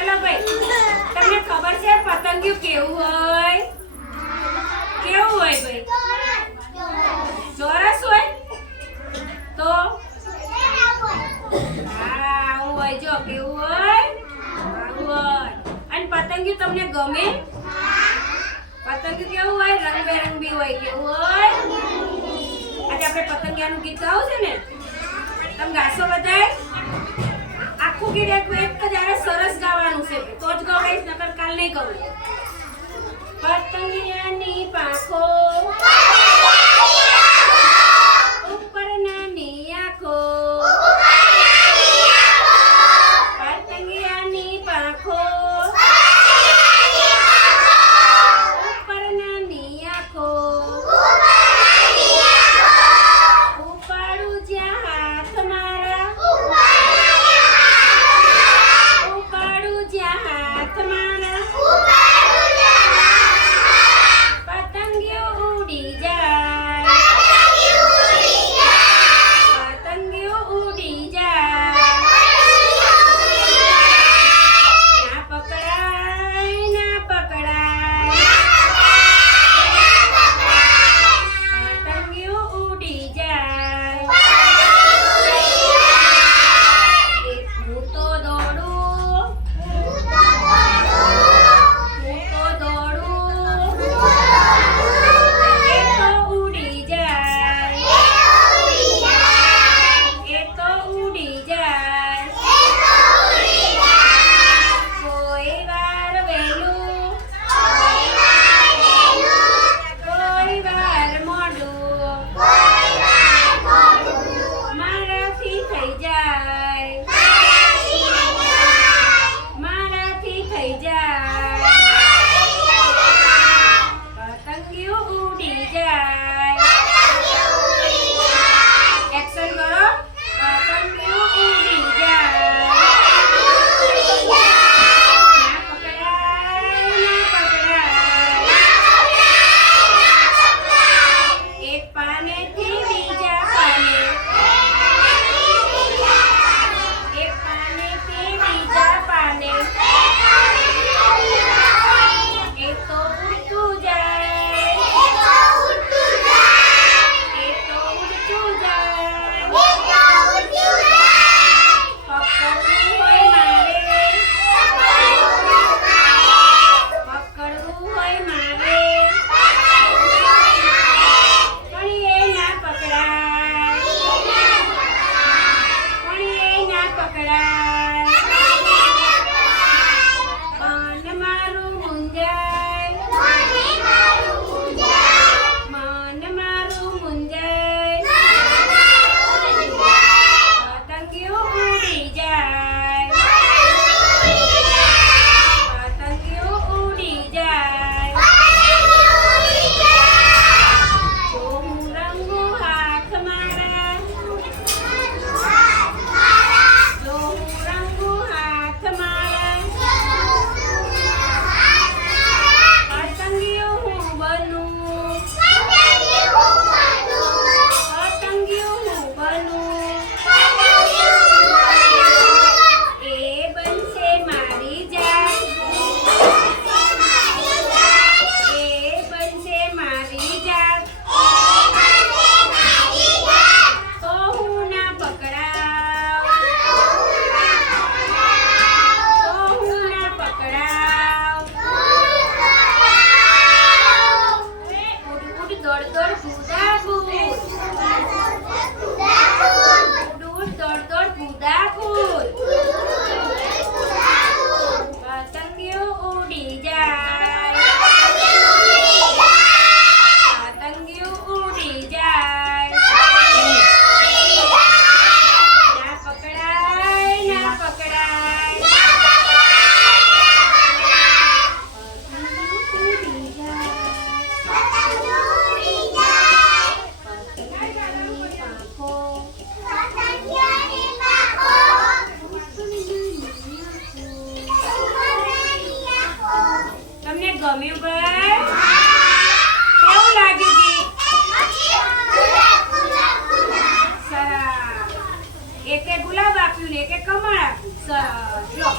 ચલો ભાઈ, તમને ખબર છે પતંગિયું કેવું હોય? કેવું હોય ભાઈ? ચોરસ હોય? તો હા, આવું હોય. જો કેવું હોય? આવું હોય. અને પતંગિયું તમને ગમે? પતંગિયું કેવું હોય? રંગબેરંગી હોય. કેવું હોય? આજે આપણે પતંગિયાનું ગીત ગાવું છે ને, તમે ગાશો બધાય? આખું ગીત એક જ આરે સરસ ગાવાનું છે, તો જ ગવાઈશ, નકર કાલ નહીં ગવાય. પતંગિયાની પાંખો ઉપર નાની આંખો, પતંગિયાની પાંખો ઉપર નાની આંખો, ઉપાડું જ્યાં હાથ મારા, ઉપાડું જ્યાં હાથ મારા, પતંગિયું ઉડી જાય, પતંગિયું ઉડી જાય. ના પકડાય, ના પકડાય, પતંગિયું ઉડી જાય. હું તો દોડું, હું તો દોડું, એ તો ઉડી જાય, એ તો ઉડી જાય. કોઈ વાર વહેલું, કોઈ વાર મોડું, મારાથી થઈ જાય, મારાથી થઈ જાય. પતંગિયું ઉડી જાય. એક્શન કરો. પતંગિયું ઉડી જાય. ના પકડાય, ના પકડાય, એક પાનેથી બીજા પાને, એક પાનેથી બીજા પાને, એ તો ઉડતું જાય, એ તો ઉડતું જાય. પકડવું હોય મારે, પકડવું હોય મારે, પણ એ ના પકડાય, પણ એ ના પકડાય. મન મારું મુંજાય, મન મારું મુંજાય, પતંગિયું ઉડી જાય, પતંગિયું ઉડી જાય. જો હું રંગું હાથ મારા, જો હું રંગું હાથ મારા, પતંગિયું હું બનું, પતંગિયું હું બનું. એ બનશે મારી જાત, એ બનશે મારી જાત. તો હું ના પકડાવ, તો હું ના પકડાવ. ઉડ ઉડ દોડ દોડ કૂદા કૂદ, ઉડ ઉડ દોડ દોડ કૂદા કૂદ. પતંગિયું ઉડી જાય, પતંગિયું ઉડી જાય. ના પકડાય, ના પકડાય, પતંગિયું ઉડી જાય. પતંગિયાની પાંખો તમને ગમ્યું ભાઈ? કેવું લાગ્યું ગીત? સરસ. એકે ગુલાબ આપ્યું ને એકે કમળ આપ્યું. સરસ. લો